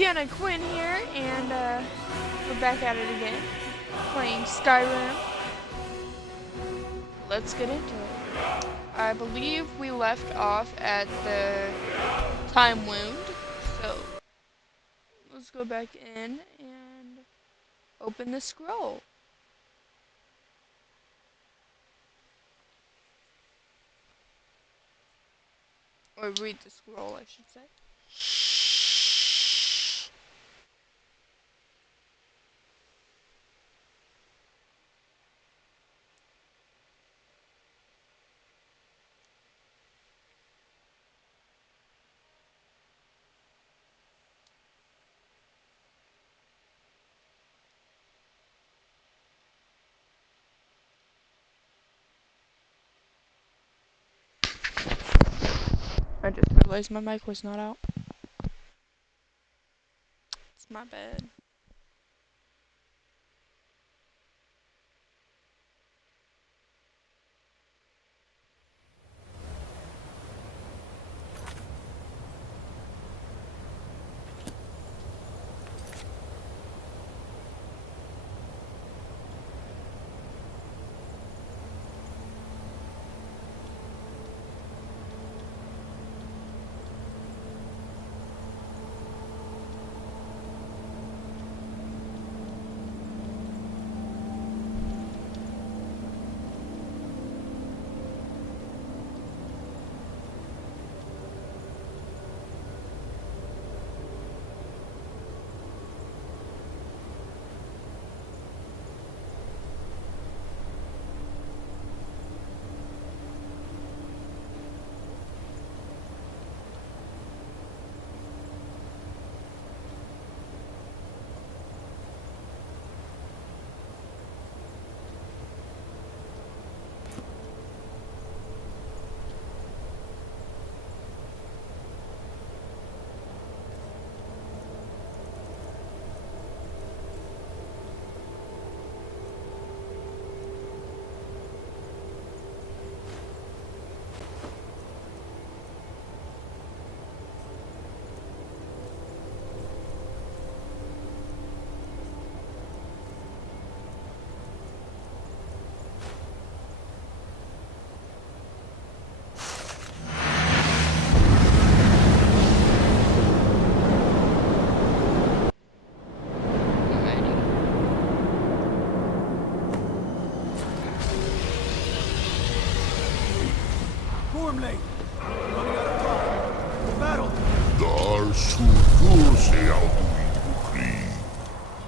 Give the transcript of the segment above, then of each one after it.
Tiana Quinn here, and we're back at it again, playing Skyrim. Let's get into it. I believe we left off at the time wound, so let's go back in and open the scroll. Or read the scroll, I should say. I just realized my mic was not out. It's my bad.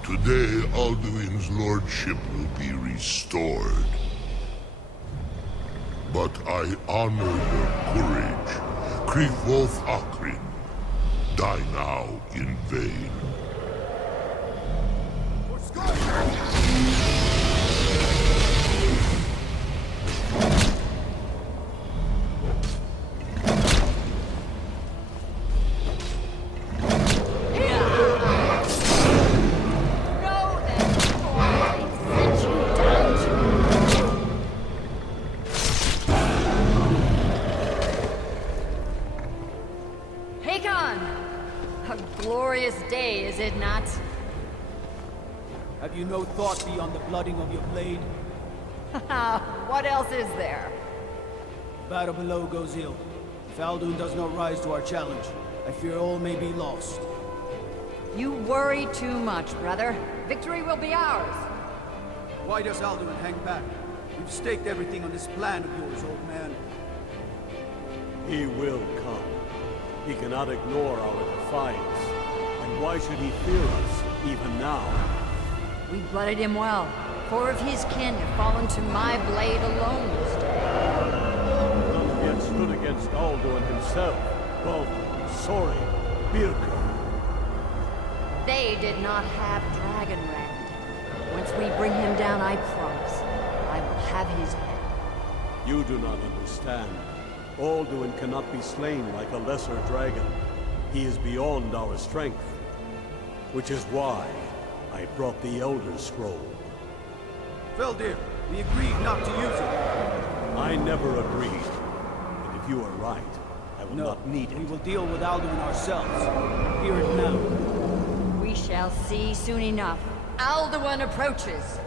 Today, Alduin's lordship will be restored. But I honor your courage. Krivoth Akrin. Die now in vain. Have you no thought beyond the blooding of your blade? What else is there? The battle below goes ill. If Alduin does not rise to our challenge, I fear all may be lost. You worry too much, brother. Victory will be ours. Why does Alduin hang back? We've staked everything on this plan of yours, old man. He will come. He cannot ignore our defiance. And why should he fear us, even now? We blooded him well. 4 of his kin have fallen to my blade alone this day. None have yet stood against Alduin himself. Both Sori, Birka. They did not have Dragonrend. Once we bring him down, I promise, I will have his head. You do not understand. Alduin cannot be slain like a lesser dragon. He is beyond our strength. Which is why I brought the Elder Scroll. Feldir, we agreed not to use it. I never agreed. And if you are right, I will not need it. We will deal with Alduin ourselves. Hear it now. shall see soon enough. Alduin approaches.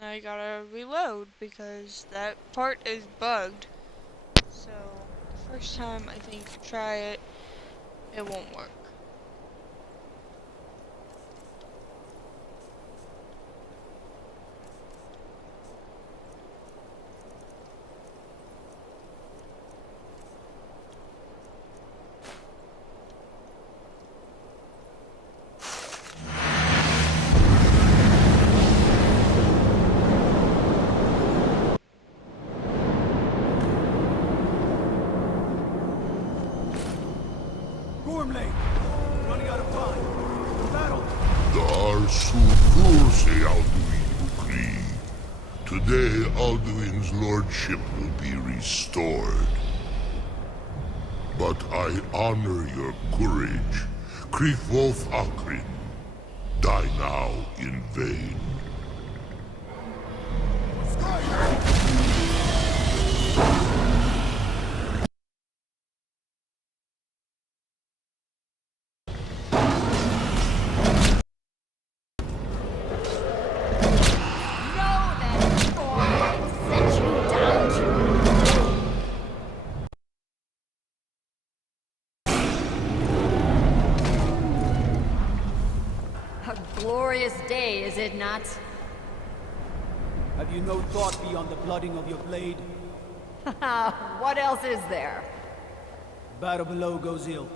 Now I gotta reload because that part is bugged. So, the first time I think you try it, it won't work. Gormley! Running out of time. Battle! Dar Sulfur Alduin Ukri. Today Alduin's lordship will be restored. But I honor your courage. Krifwolf Akrin. Die now in vain. Know that, or I'll set you down to... A glorious day, is it not? Have you no thought beyond the blooding of your blade? What else is there? Battle below goes ill.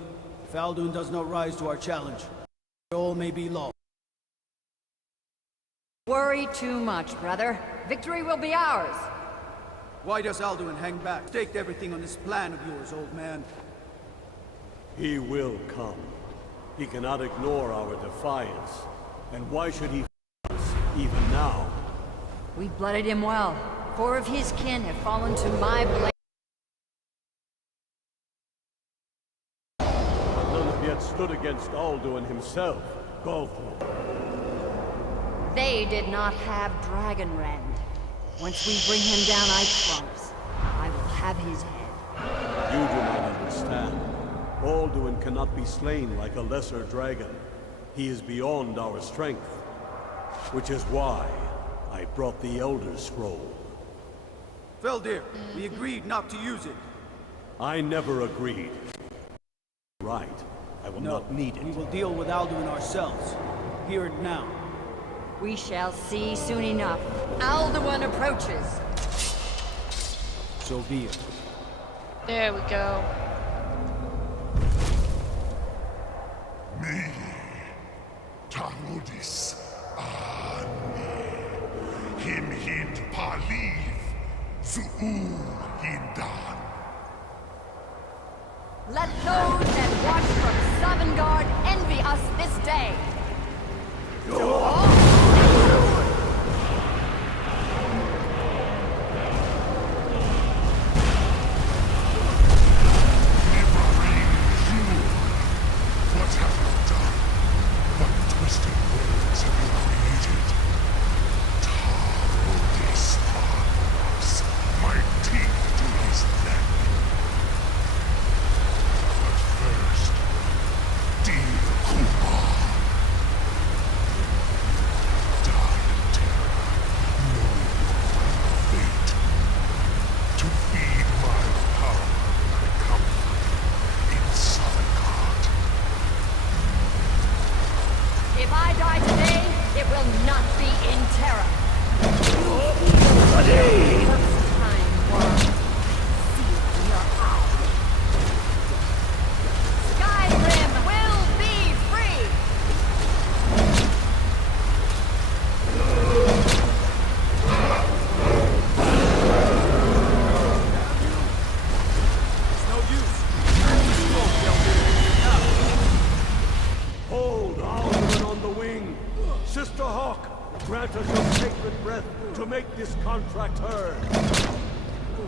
If Alduin does not rise to our challenge, all may be lost. Worry too much, brother. Victory will be ours. Why does Alduin hang back? Staked everything on this plan of yours, old man. He will come. He cannot ignore our defiance. And why should he us, even now? We blooded him well. 4 of his kin have fallen to my blade. None have yet stood against Alduin himself. Golthor. They did not have Dragonrend. Once we bring him down, I promise, I will have his head. You do not understand. Alduin cannot be slain like a lesser dragon. He is beyond our strength. Which is why I brought the Elder Scroll. Feldir, we agreed not to use it. I never agreed. Right. I will not need We it. will deal with Alduin ourselves. Hear it now. We shall see soon enough. Alduin approaches. So be it. There we go. Me, Tarudis, Him Hind Paliv, Zuu Hindan. Let those that watch from Sovngarde envy us this day. What have you done? What twisted words have you created? Tarudis Panos, my teeth to his neck. But first, dear Kumar, die in terror, know your final fate. To feed my power I come from in Sovngarde. If I die today, it will not be in terror. First time, world. See it in your eyes. Skyrim will be free! It's no use. Hold Alduin on the wing. Sister Hawk, grant us your sacred breath to make this contract heard.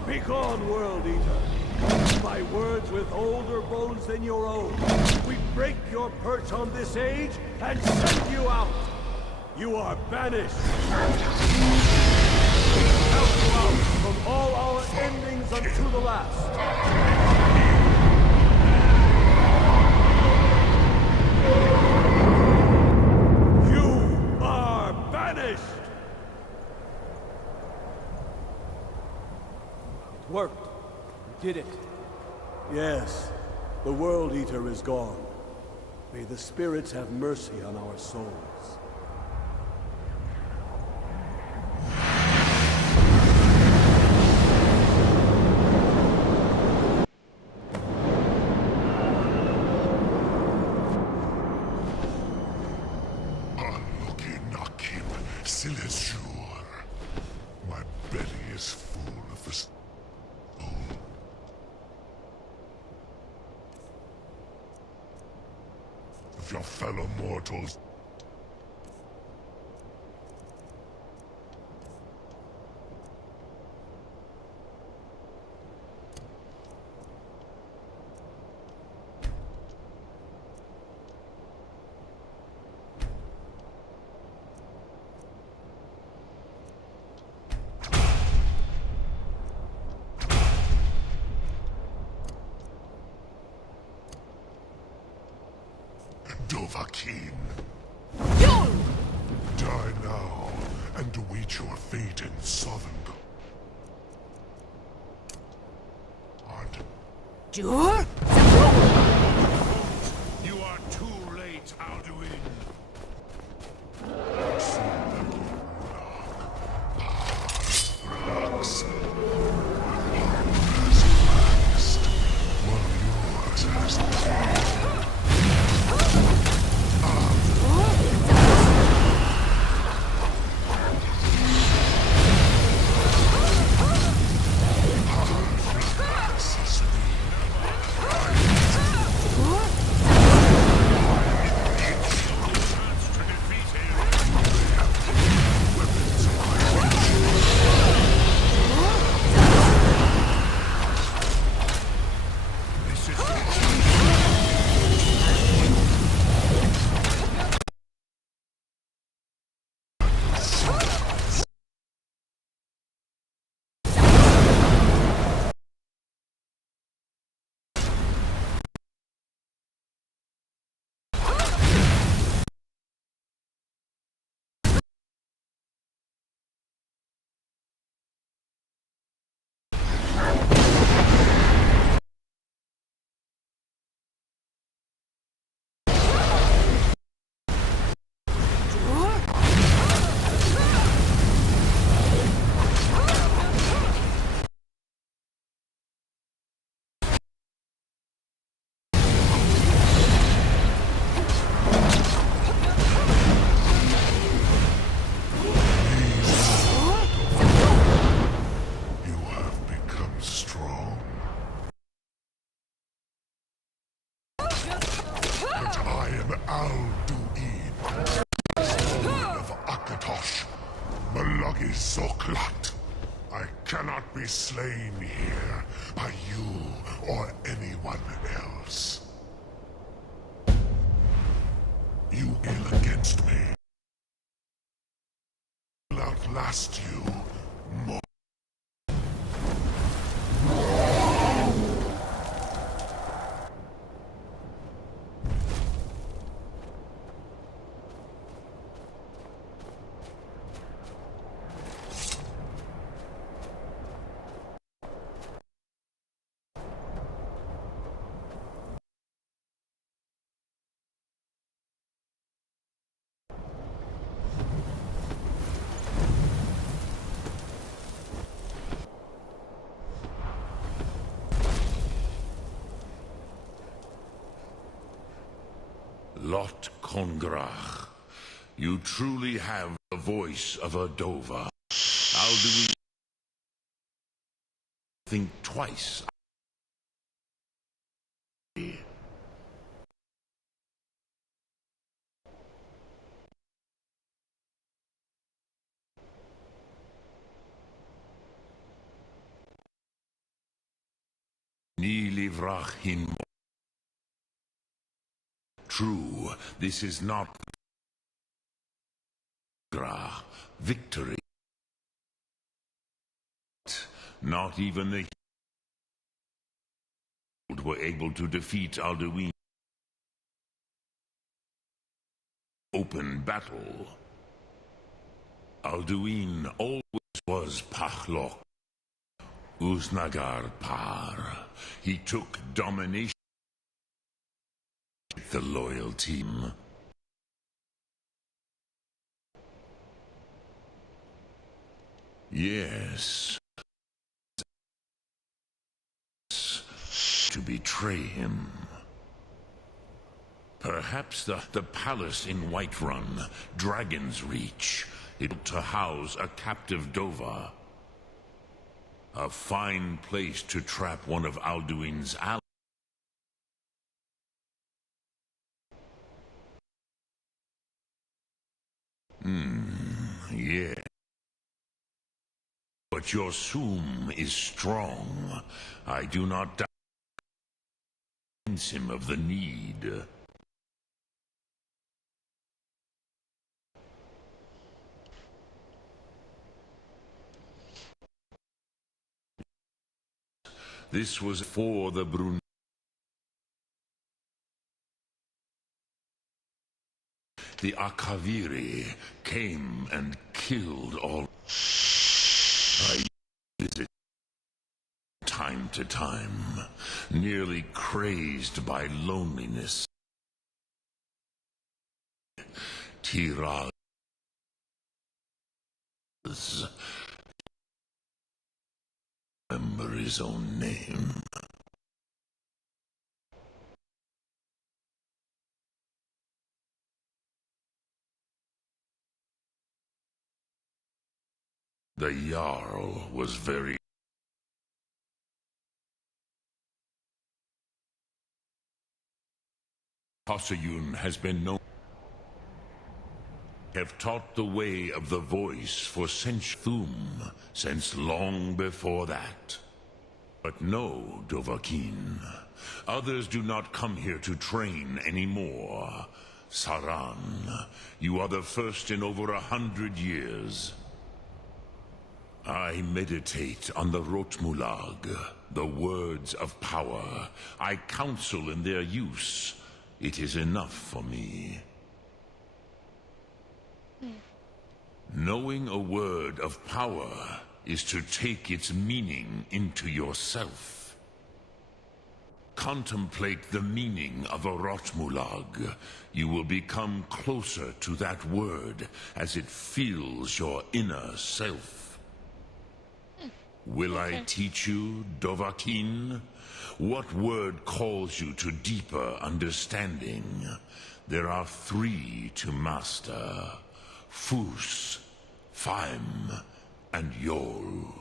Begone, World Eater. By words with older bones than your own, we break your perch on this age and send you out. You are banished. Help you out from all our endings unto the last. You are banished. It worked. We did it. Yes, the World Eater is gone. May the spirits have mercy on our souls. Unlucky Nakim Silesur. My belly is full of the soul. Of your fellow mortals. Dovahkiin. Die now and await your fate in Sovngarde. You are too late, Alduin. Relax. Has waxed, while yours has thinned. Soklat. I cannot be slain here by you or anyone else. You ill against me. Will outlast you more. Lot Kongrach, you truly have the voice of a Dova. How do we think twice? Ni livrach hin. True, this is not victory. Not even the healed were able to defeat Alduin. Open battle. Alduin always was Pachlok. Uznagar Par. He took domination. The loyal team. Yes. To betray him. Perhaps the palace in Whiterun, Dragon's Reach, it to house a captive Dova. A fine place to trap one of Alduin's allies. Yeah. But your Sum is strong. I do not doubt him of the need. This was for the Brun. The Akaviri came and killed all. I visit time to time, nearly crazed by loneliness. Tiraz remember his own name. The Jarl was very... Hossayun has been known... have taught the way of the voice for Thum since long before that. But no, Dovahkiin. Others do not come here to train anymore. Saran, you are the first in over 100 years. I meditate on the Rotmulag, the words of power. I counsel in their use. It is enough for me. Knowing a word of power is to take its meaning into yourself. Contemplate the meaning of a Rotmulag. You will become closer to that word as it fills your inner self. Will I teach you, Dovahkiin? What word calls you to deeper understanding? There are 3 to master. Fus, Faim, and Yol.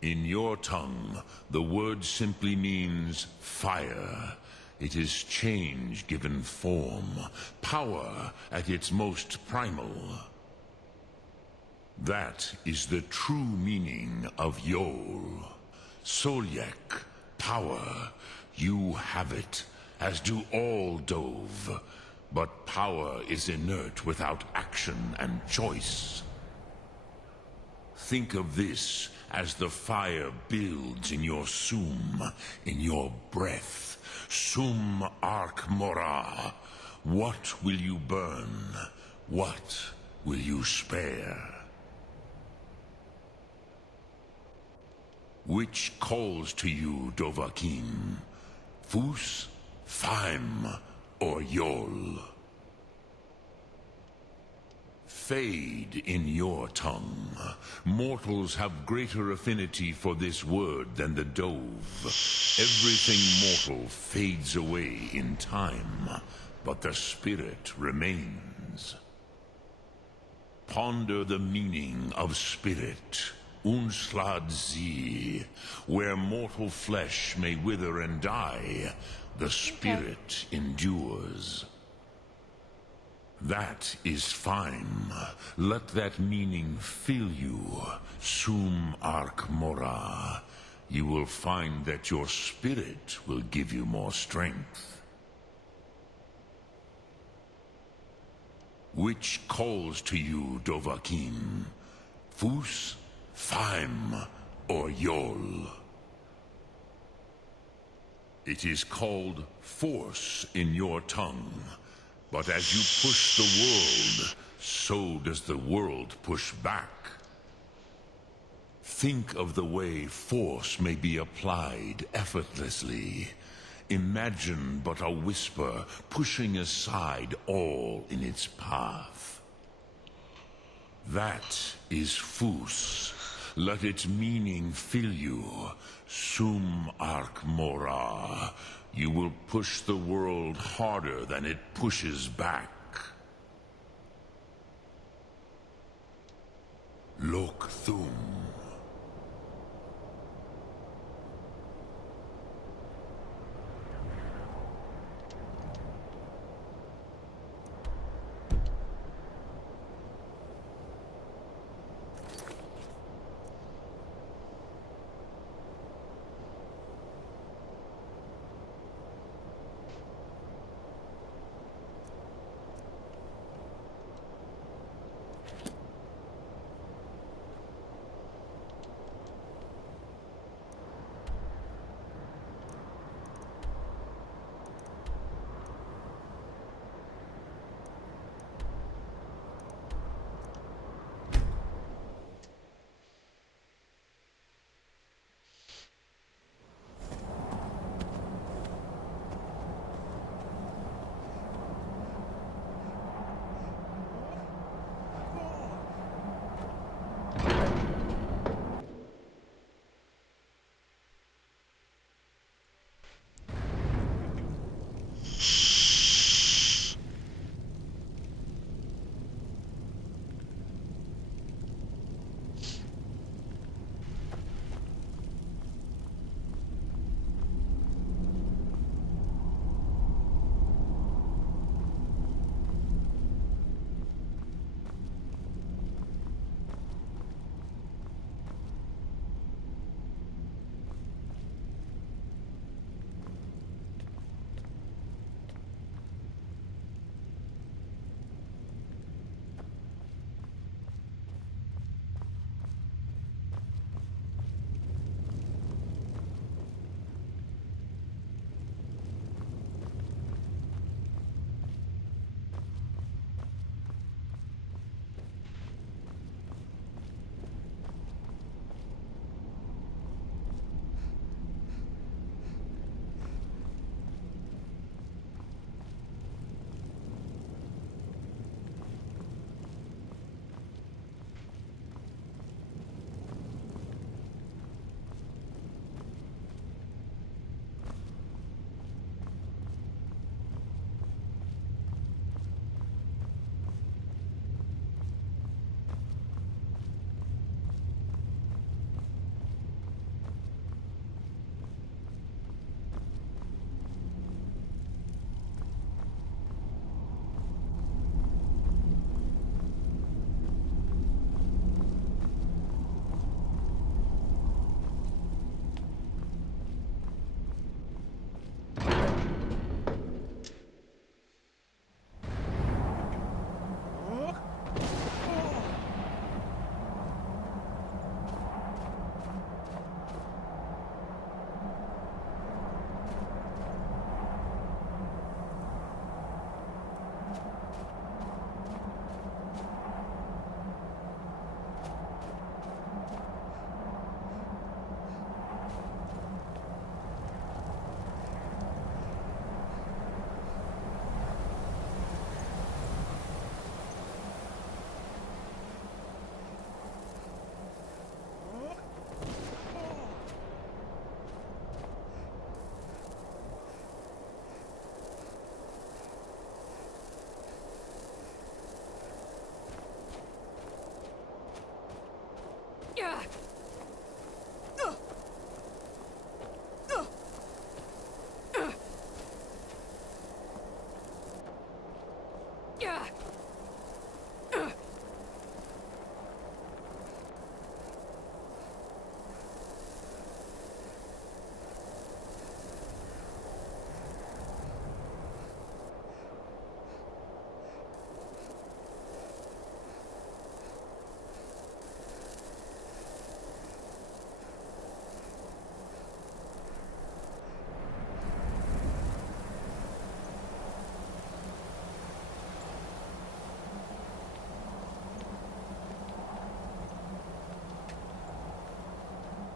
In your tongue, the word simply means fire. It is change given form, power at its most primal. That is the true meaning of Yol. Solyek, power. You have it, as do all Dove. But power is inert without action and choice. Think of this as the fire builds in your sum, in your breath. Sum Ark Mora. What will you burn? What will you spare? Which calls to you, Dovahkiin? Fus, Faim, or Yol? Fade in your tongue. Mortals have greater affinity for this word than the Dove. Everything mortal fades away in time, but the spirit remains. Ponder the meaning of spirit. Unslad Zi, where mortal flesh may wither and die, the spirit endures. That is fine. Let that meaning fill you, Sum Ark Mora. You will find that your spirit will give you more strength. Which calls to you, Dovahkiin? Fus, Faim, or Yol? It is called force in your tongue. But as you push the world, so does the world push back. Think of the way force may be applied effortlessly. Imagine but a whisper pushing aside all in its path. That is Fus. Let its meaning fill you, Sum Ark Mora. You will push the world harder than it pushes back. Lok Thum.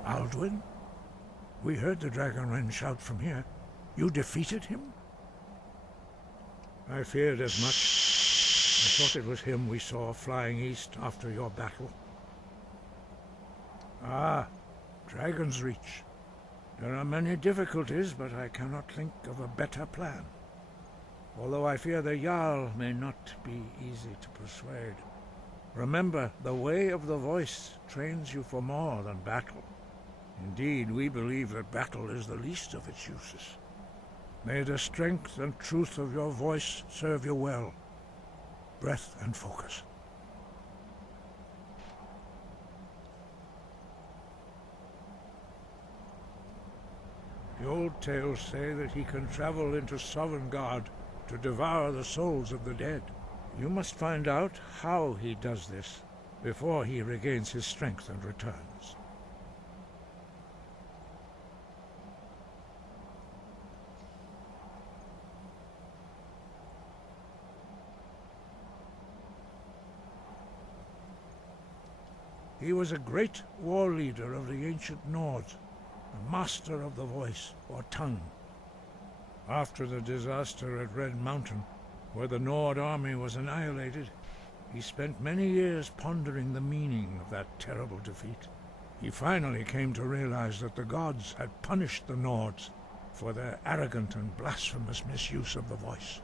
Alduin? We heard the Dragonren shout from here. You defeated him? I feared as much. I thought it was him we saw flying east after your battle. Ah, Dragon's Reach. There are many difficulties, but I cannot think of a better plan. Although I fear the Jarl may not be easy to persuade. Remember, the way of the voice trains you for more than battle. Indeed, we believe that battle is the least of its uses. May the strength and truth of your voice serve you well. Breath and focus. The old tales say that he can travel into Sovngarde to devour the souls of the dead. You must find out how he does this before he regains his strength and returns. He was a great war leader of the ancient Nords, a master of the voice, or tongue. After the disaster at Red Mountain, where the Nord army was annihilated, he spent many years pondering the meaning of that terrible defeat. He finally came to realize that the gods had punished the Nords for their arrogant and blasphemous misuse of the voice.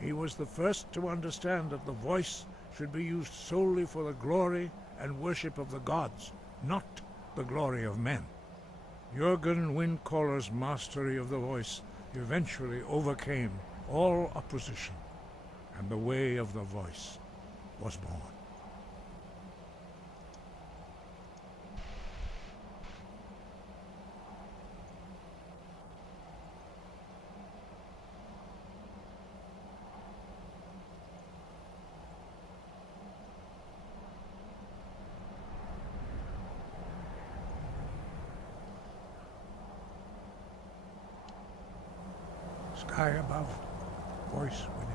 He was the first to understand that the voice should be used solely for the glory and worship of the gods, not the glory of men. Jurgen Windcaller's mastery of the voice eventually overcame all opposition, and the way of the voice was born. Sky above, voice within.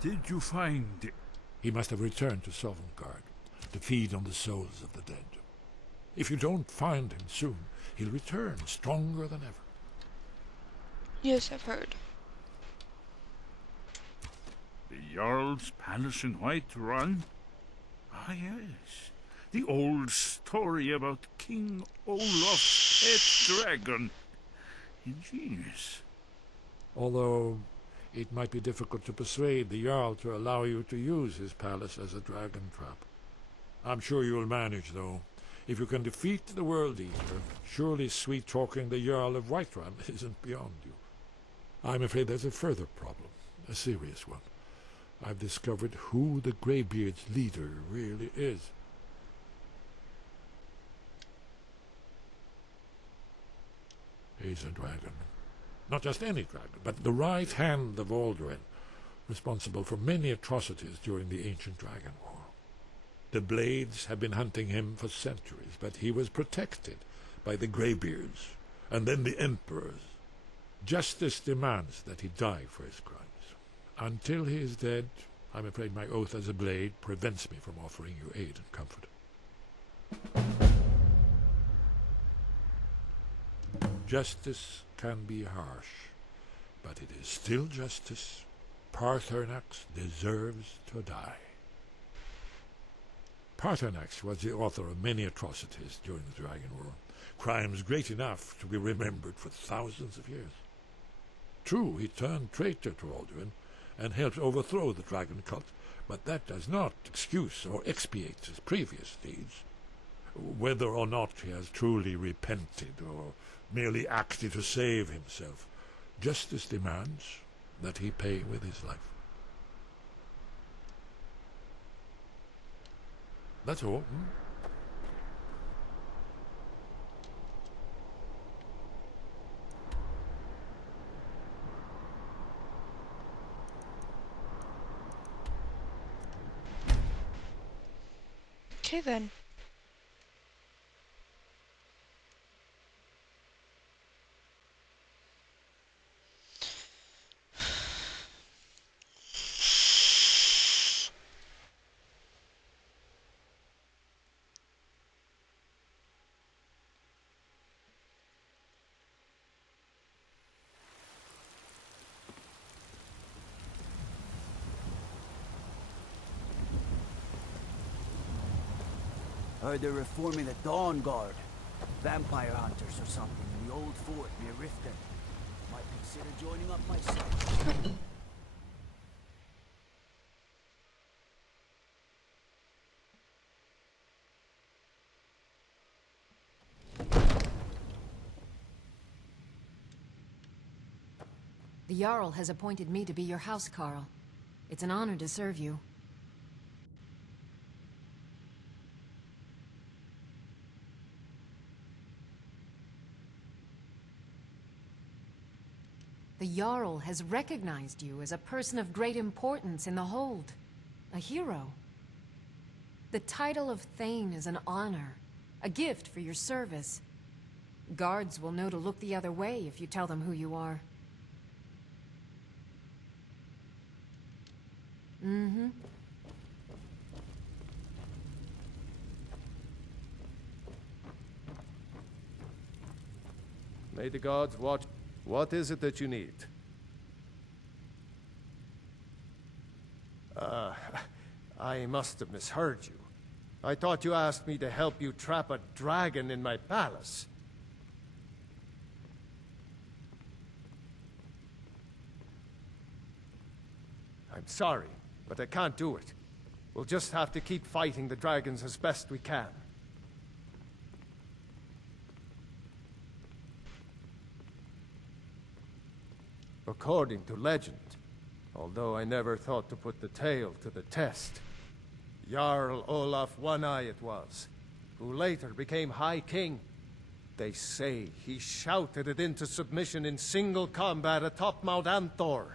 did you find it? He must have returned to Sovngarde to feed on the souls of the dead. If you don't find him soon, he'll return stronger than ever. Yes, I've heard. The Jarl's palace in Whiterun? Ah, yes. The old story about King Olaf's pet dragon. Ingenious. Although it might be difficult to persuade the Jarl to allow you to use his palace as a dragon trap. I'm sure you'll manage, though. If you can defeat the World Eater, surely sweet-talking the Jarl of Whiterun isn't beyond you. I'm afraid there's a further problem, a serious one. I've discovered who the Greybeard's leader really is. He's a dragon. Not just any dragon, but the right hand of Alduin, responsible for many atrocities during the ancient Dragon War. The Blades have been hunting him for centuries, but he was protected by the Greybeards, and then the Emperors. Justice demands that he die for his crimes. Until he is dead, I'm afraid my oath as a Blade prevents me from offering you aid and comfort. Justice can be harsh, but it is still justice. Paarthurnax deserves to die. Paarthurnax was the author of many atrocities during the Dragon War, crimes great enough to be remembered for thousands of years. True, he turned traitor to Alduin and helped overthrow the dragon cult, but that does not excuse or expiate his previous deeds. Whether or not he has truly repented or merely acted to save himself, justice demands that he pay with his life. That's all. Okay then. Heard they're reforming the Dawn Guard. Vampire hunters or something in the old fort near Riften. Might consider joining up myself. The Jarl has appointed me to be your housecarl. It's an honor to serve you. The Jarl has recognized you as a person of great importance in the Hold. A hero. The title of Thane is an honor, a gift for your service. Guards will know to look the other way if you tell them who you are. Mm-hmm. May the gods watch. What is it that you need? I must have misheard you. I thought you asked me to help you trap a dragon in my palace. I'm sorry, but I can't do it. We'll just have to keep fighting the dragons as best we can. According to legend, although I never thought to put the tale to the test, Jarl Olaf One-Eye it was, who later became High King. They say he shouted it into submission in single combat atop Mount Anthor,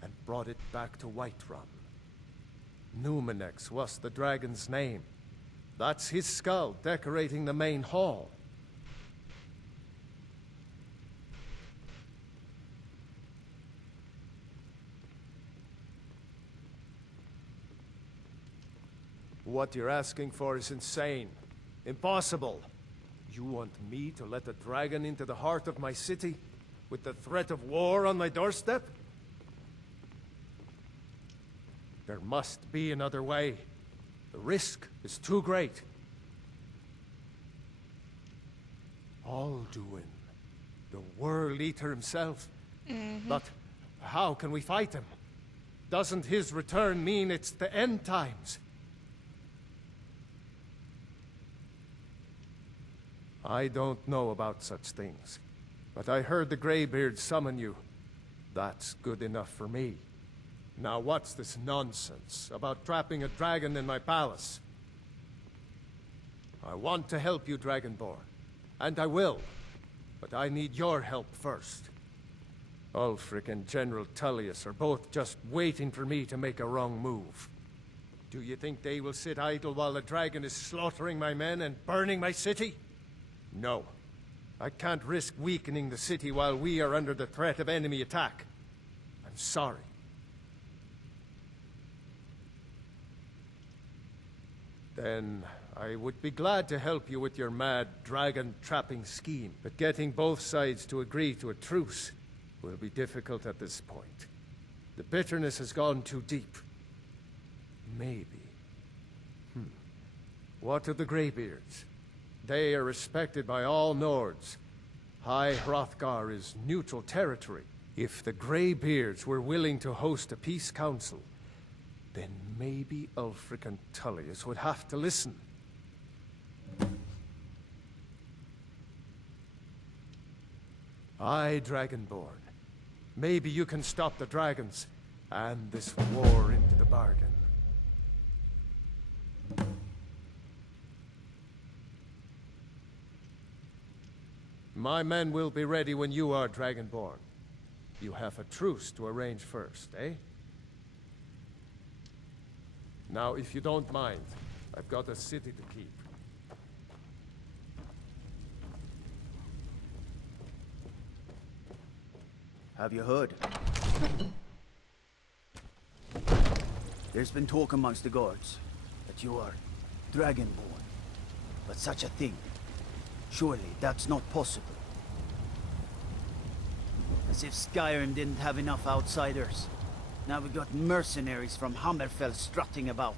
and brought it back to Whiterun. Numenex was the dragon's name. That's his skull decorating the main hall. What you're asking for is insane. Impossible. You want me to let a dragon into the heart of my city? With the threat of war on my doorstep? There must be another way. The risk is too great. Alduin, the World Eater himself. But how can we fight him? Doesn't his return mean it's the end times? I don't know about such things, but I heard the Greybeard summon you. That's good enough for me. Now what's this nonsense about trapping a dragon in my palace? I want to help you, Dragonborn, and I will, but I need your help first. Ulfric and General Tullius are both just waiting for me to make a wrong move. Do you think they will sit idle while the dragon is slaughtering my men and burning my city? No. I can't risk weakening the city while we are under the threat of enemy attack. I'm sorry. Then I would be glad to help you with your mad dragon-trapping scheme, but getting both sides to agree to a truce will be difficult at this point. The bitterness has gone too deep. Maybe. What of the Greybeards? They are respected by all Nords. High Hrothgar is neutral territory. If the Greybeards were willing to host a peace council, then maybe Ulfric and Tullius would have to listen. Aye, Dragonborn. Maybe you can stop the dragons, and this war into the bargain. My men will be ready when you are, Dragonborn. You have a truce to arrange first, eh? Now, if you don't mind, I've got a city to keep. Have you heard? There's been talk amongst the guards that you are Dragonborn. But such a thing, surely that's not possible. As if Skyrim didn't have enough outsiders. Now we got mercenaries from Hammerfell strutting about.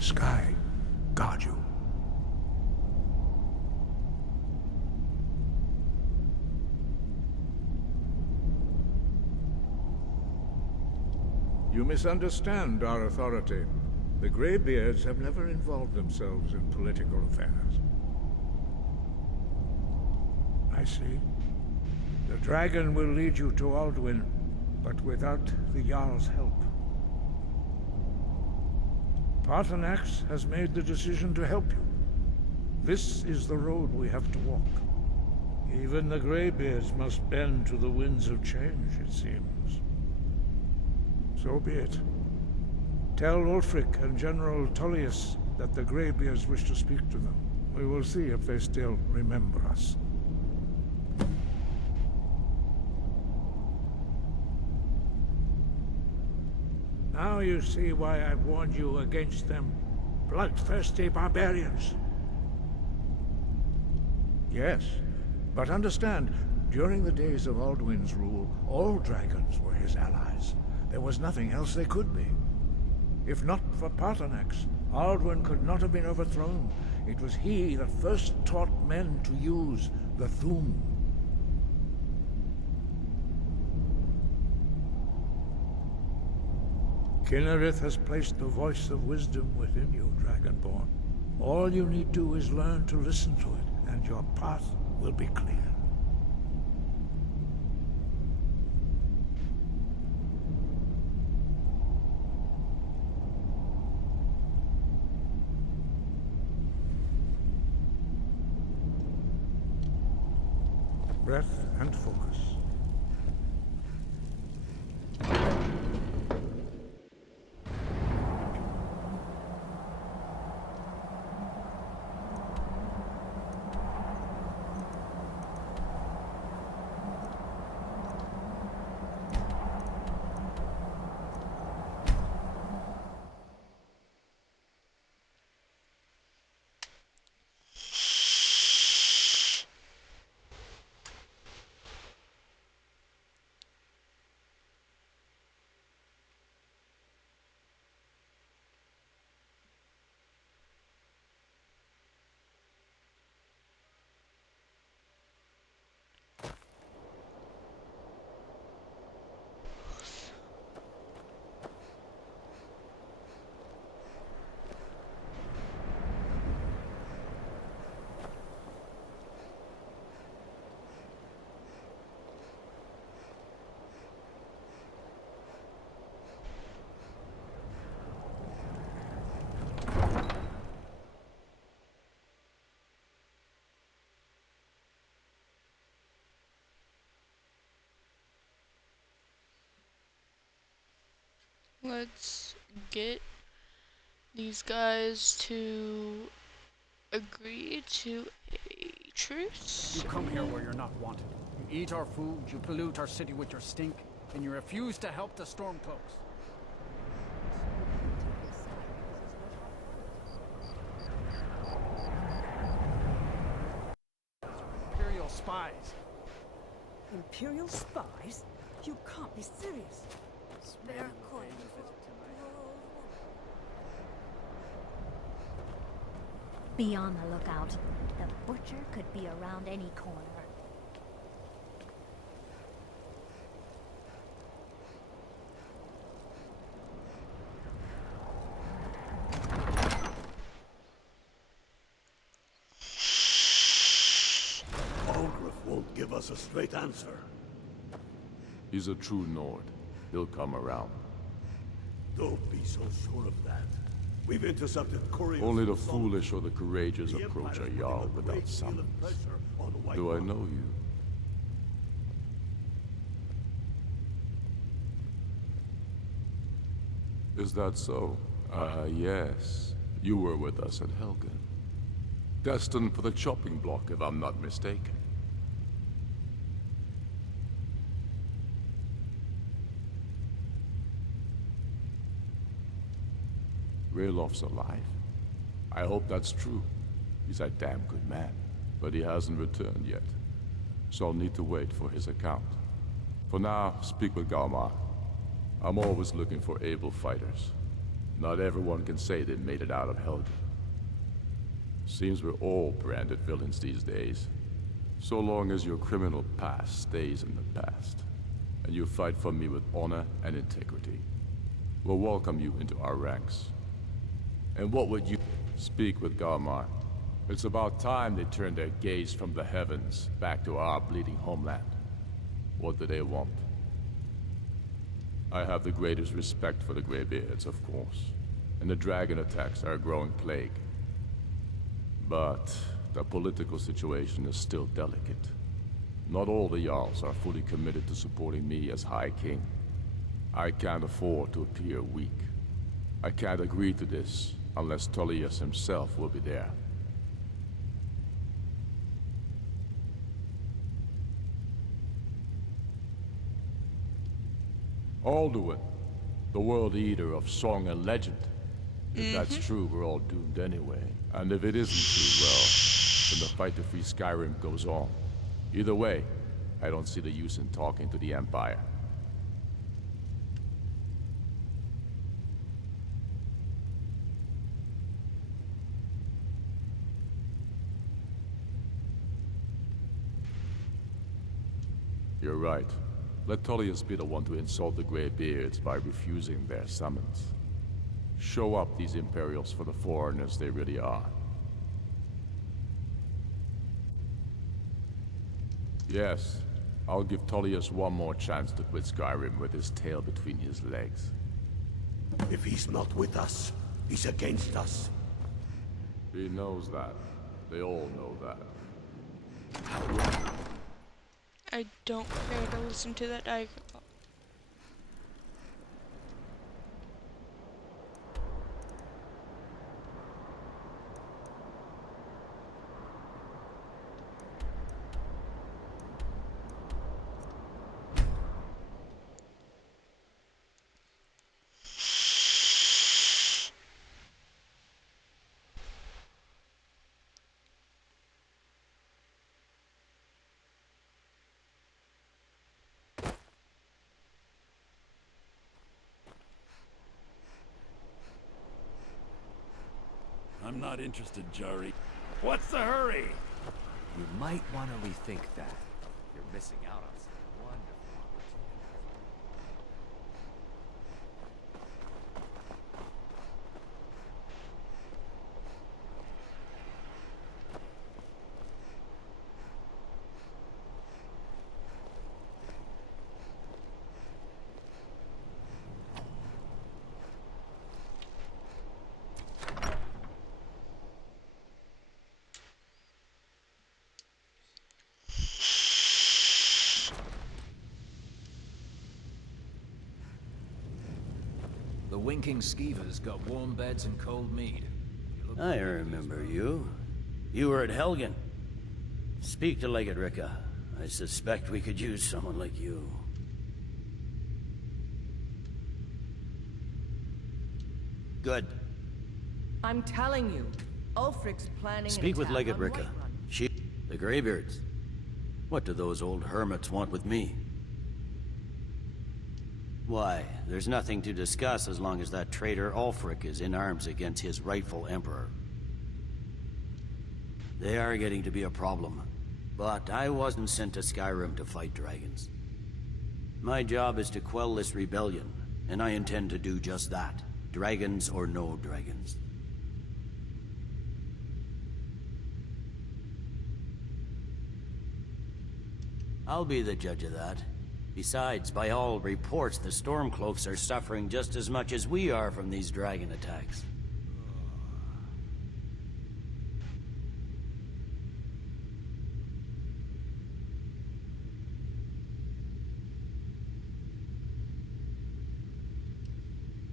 Sky, guard you. You misunderstand our authority. The Greybeards have never involved themselves in political affairs. I see. The dragon will lead you to Alduin, but without the Jarl's help. Paarthurnax has made the decision to help you. This is the road we have to walk. Even the Greybeards must bend to the winds of change, it seems. So be it. Tell Ulfric and General Tullius that the Greybeards wish to speak to them. We will see if they still remember us. Now you see why I've warned you against them bloodthirsty barbarians. Yes, but understand, during the days of Alduin's rule, all dragons were his allies. There was nothing else they could be. If not for Paarthurnax, Alduin could not have been overthrown. It was he that first taught men to use the Thu'um. Kynareth has placed the voice of wisdom within you, Dragonborn. All you need do is learn to listen to it, and your path will be clear. Breath and focus. Let's get these guys to agree to a truce. You come here where you're not wanted. You eat our food, you pollute our city with your stink, and you refuse to help the Stormcloaks. Imperial spies. Imperial spies? You can't be serious. Spare coin. Be on the lookout. The butcher could be around any corner. Algrif won't give us a straight answer. He's a true Nord. He'll come around. Don't be so sure of that. We've intercepted couriers. Only the from foolish or the courageous the approach a Empire's Jarl putting a without great deal of summons. pressure on the White Do I Walkers. know you? Is that so? Yes. You were with us at Helgen. Destined for the chopping block, if I'm not mistaken. Raylof's alive. I hope that's true. He's a damn good man. But he hasn't returned yet. So I'll need to wait for his account. For now, speak with Galmar. I'm always looking for able fighters. Not everyone can say they made it out of Helgen. Seems we're all branded villains these days. So long as your criminal past stays in the past, and you fight for me with honor and integrity, we'll welcome you into our ranks. And what would you... Speak with Galmar. It's about time they turned their gaze from the heavens back to our bleeding homeland. What do they want? I have the greatest respect for the Greybeards, of course, and the dragon attacks are a growing plague. But the political situation is still delicate. Not all the Jarls are fully committed to supporting me as High King. I can't afford to appear weak. I can't agree to this unless Tullius himself will be there. Alduin, the world eater of song and legend. If that's true, we're all doomed anyway. And if it isn't true, well, then the fight to free Skyrim goes on. Either way, I don't see the use in talking to the Empire. You're right. Let Tullius be the one to insult the Greybeards by refusing their summons. Show up these Imperials for the foreigners they really are. Yes, I'll give Tullius one more chance to quit Skyrim with his tail between his legs. If he's not with us, he's against us. He knows that. They all know that. I don't care to listen to that diagram. I'm not interested, Jari. What's the hurry? You might want to rethink that. You're missing out on some wonderful opportunities. The winking skeevers got warm beds and cold mead. I remember you. You were at Helgen. Speak to Legate Ricka. I suspect we could use someone like you. Good. I'm telling you, Ulfric's planning Speak with Legate Ricka. Ricka. She... the Greybeards. What do those old hermits want with me? Why, there's nothing to discuss as long as that traitor Ulfric is in arms against his rightful emperor. They are getting to be a problem, but I wasn't sent to Skyrim to fight dragons. My job is to quell this rebellion, and I intend to do just that, dragons or no dragons. I'll be the judge of that. Besides, by all reports, the Stormcloaks are suffering just as much as we are from these dragon attacks.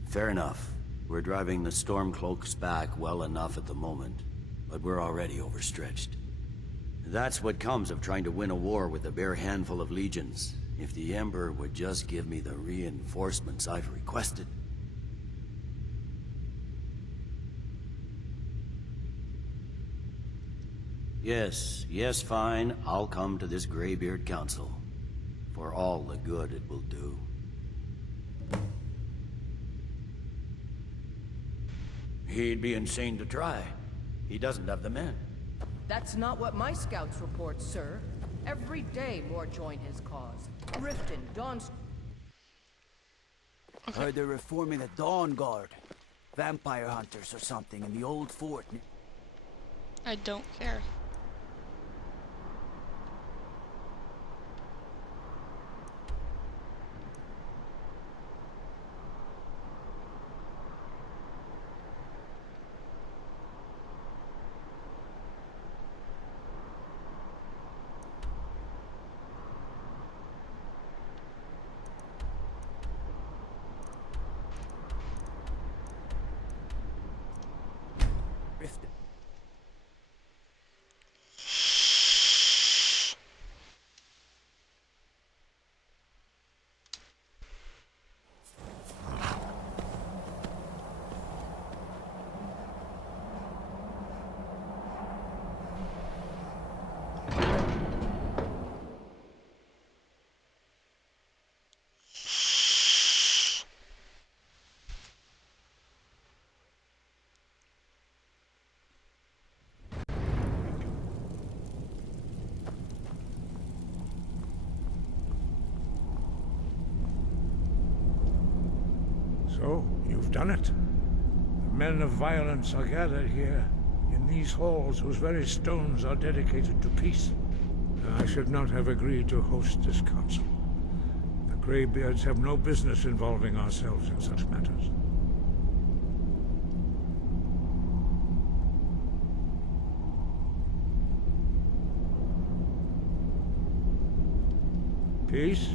Fair enough. We're driving the Stormcloaks back well enough at the moment, but we're already overstretched. That's what comes of trying to win a war with a bare handful of legions. If the Emperor would just give me the reinforcements I've requested. Yes, fine. I'll come to this Greybeard Council. For all the good it will do. He'd be insane to try. He doesn't have the men. That's not what my scouts report, sir. Every day more join his cause. Riften, Dawn's... Heard they're reforming the Dawn Guard. Vampire hunters or something in the old fort. I don't care. So, you've done it. The men of violence are gathered here, in these halls whose very stones are dedicated to peace. I should not have agreed to host this council. The Greybeards have no business involving ourselves in such matters. Peace?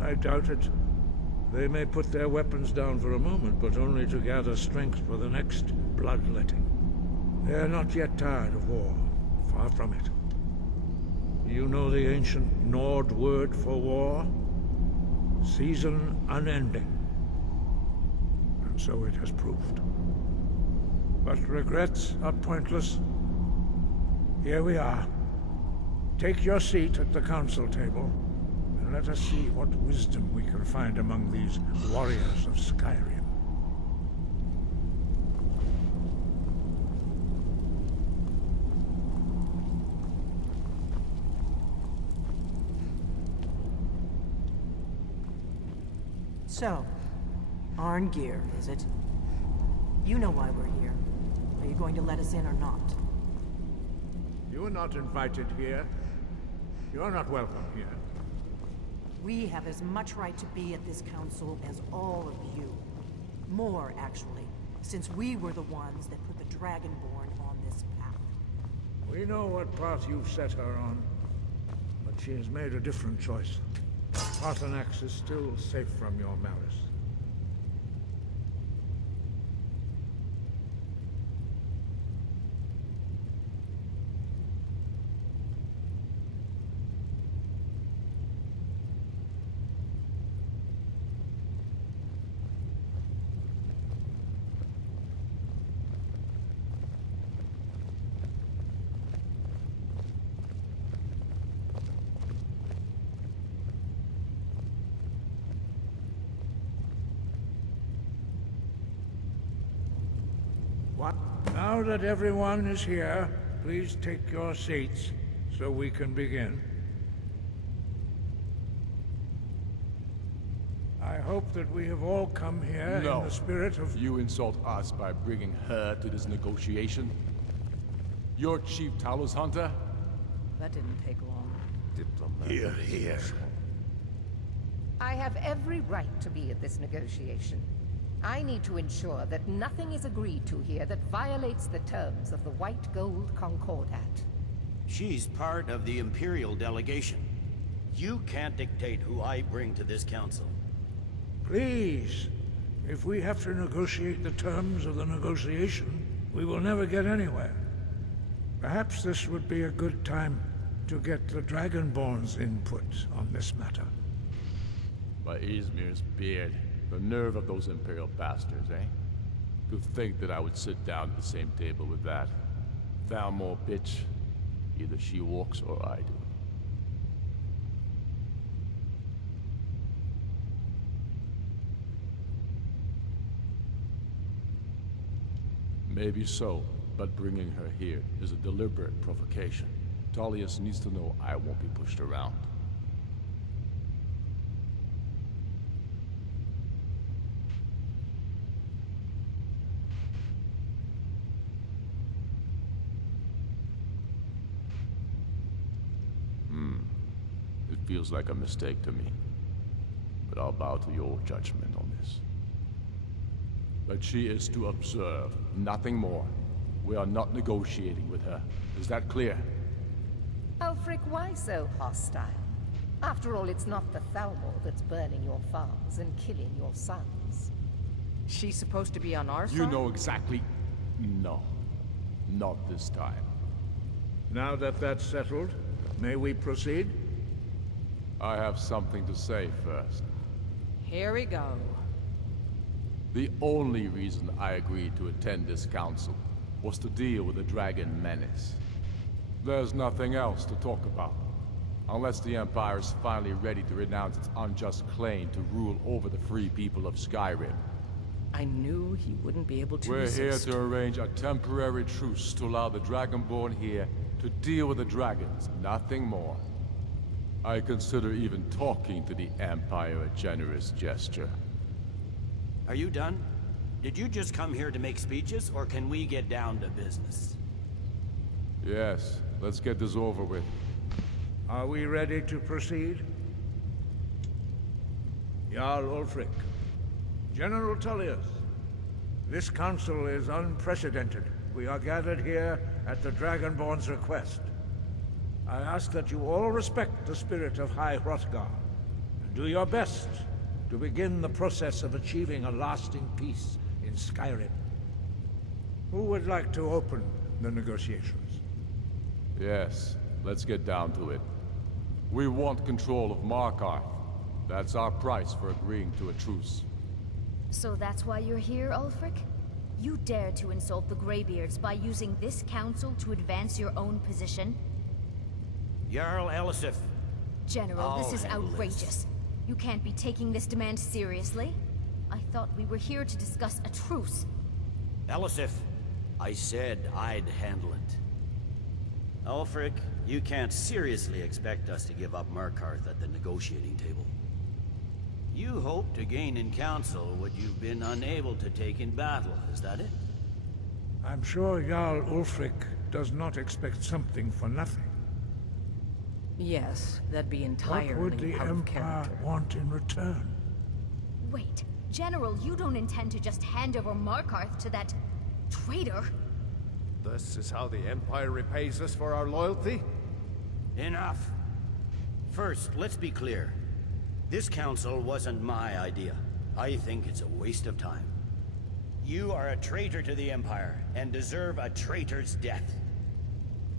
I doubt it. They may put their weapons down for a moment, but only to gather strength for the next bloodletting. They are not yet tired of war. Far from it. You know the ancient Nord word for war? Season unending. And so it has proved. But regrets are pointless. Here we are. Take your seat at the council table. Let us see what wisdom we can find among these warriors of Skyrim. So, Arngeir, is it? You know why we're here. Are you going to let us in or not? You are not invited here. You are not welcome here. We have as much right to be at this council as all of you. More, actually, since we were the ones that put the Dragonborn on this path. We know what path you've set her on, but she has made a different choice. Paarthurnax is still safe from your malice. Now that everyone is here, please take your seats so we can begin. I hope that we have all come here in the spirit of... You insult us by bringing her to this negotiation? You're Chief Talos Hunter? That didn't take long. Here, here. I have every right to be at this negotiation. I need to ensure that nothing is agreed to here that violates the terms of the White Gold Concordat. She's part of the Imperial delegation. You can't dictate who I bring to this council. Please, if we have to negotiate the terms of the negotiation, we will never get anywhere. Perhaps this would be a good time to get the Dragonborn's input on this matter. By Izmir's beard. The nerve of those Imperial bastards, eh? To think that I would sit down at the same table with that. Thalmor bitch. Either she walks or I do. Maybe so, but bringing her here is a deliberate provocation. Tullius needs to know I won't be pushed around. It feels like a mistake to me. But I'll bow to your judgment on this. But she is to observe, nothing more. We are not negotiating with her. Is that clear? Ulfric, why so hostile? After all, it's not the Thalmor that's burning your farms and killing your sons. She's supposed to be on our side? You know exactly... No. Not this time. Now that that's settled, may we proceed? I have something to say first. Here we go. The only reason I agreed to attend this council was to deal with the dragon menace. There's nothing else to talk about. Unless the Empire is finally ready to renounce its unjust claim to rule over the free people of Skyrim. I knew he wouldn't be able to We're resist. here to arrange a temporary truce to allow the Dragonborn here to deal with the dragons, nothing more. I consider even talking to the Empire a generous gesture. Are you done? Did you just come here to make speeches, or can we get down to business? Yes, let's get this over with. Are we ready to proceed? Jarl Ulfric, General Tullius, this council is unprecedented. We are gathered here at the Dragonborn's request. I ask that you all respect the spirit of High Hrothgar, and do your best to begin the process of achieving a lasting peace in Skyrim. Who would like to open the negotiations? Yes, let's get down to it. We want control of Markarth. That's our price for agreeing to a truce. So that's why you're here, Ulfric? You dare to insult the Greybeards by using this council to advance your own position? Jarl Elisif. General, this is handle outrageous. You can't be taking this demand seriously. I thought we were here to discuss a truce. Elisif, I said I'd handle it. Ulfric, you can't seriously expect us to give up Markarth at the negotiating table. You hope to gain in council what you've been unable to take in battle, is that it? I'm sure Jarl Ulfric does not expect something for nothing. Yes, that'd be entirely What would the out of Empire character. want in return? Wait, General, you don't intend to just hand over Markarth to that traitor? This is how the Empire repays us for our loyalty? Enough. First, let's be clear. This council wasn't my idea. I think it's a waste of time. You are a traitor to the Empire, and deserve a traitor's death.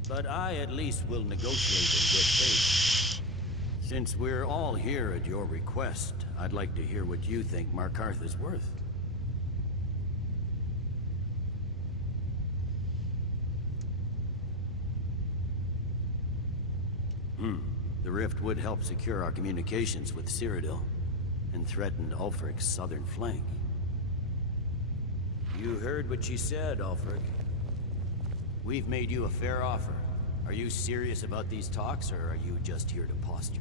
But I at least will negotiate in good faith. Since we're all here at your request, I'd like to hear what you think Markarth is worth. The rift would help secure our communications with Cyrodiil, and threatened Ulfric's southern flank. You heard what she said, Ulfric. We've made you a fair offer. Are you serious about these talks, or are you just here to posture?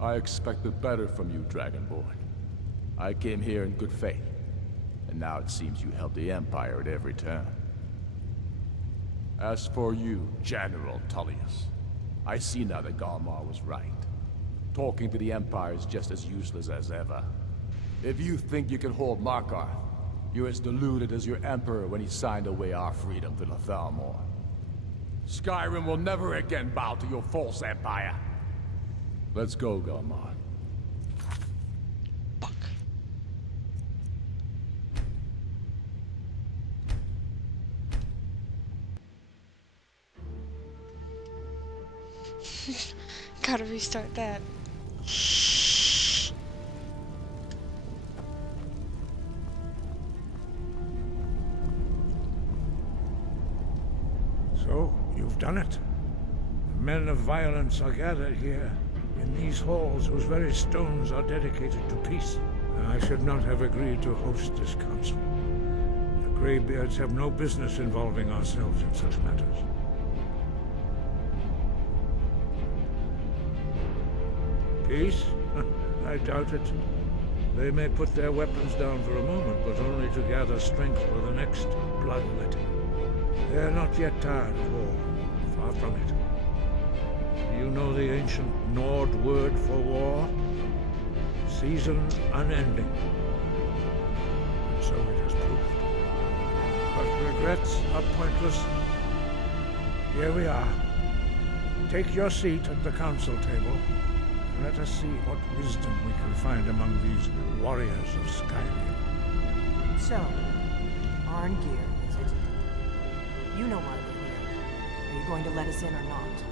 I expected better from you, Dragonborn. I came here in good faith, and now it seems you help the Empire at every turn. As for you, General Tullius, I see now that Galmar was right. Talking to the Empire is just as useless as ever. If you think you can hold Markarth, you're as deluded as your Emperor when he signed away our freedom to Thalmor. Skyrim will never again bow to your false empire. Let's go, Galmar. Gotta restart that. So, you've done it. The men of violence are gathered here, in these halls whose very stones are dedicated to peace. I should not have agreed to host this council. The Greybeards have no business involving ourselves in such matters. Peace? I doubt it. They may put their weapons down for a moment, but only to gather strength for the next bloodletting. They are not yet tired of war. Far from it. Do you know the ancient Nord word for war? Season unending. And so it has proved. But regrets are pointless. Here we are. Take your seat at the council table. Let us see what wisdom we can find among these warriors of Skyrim. So, Arngeir, is it? You know why we're here. Are you going to let us in or not?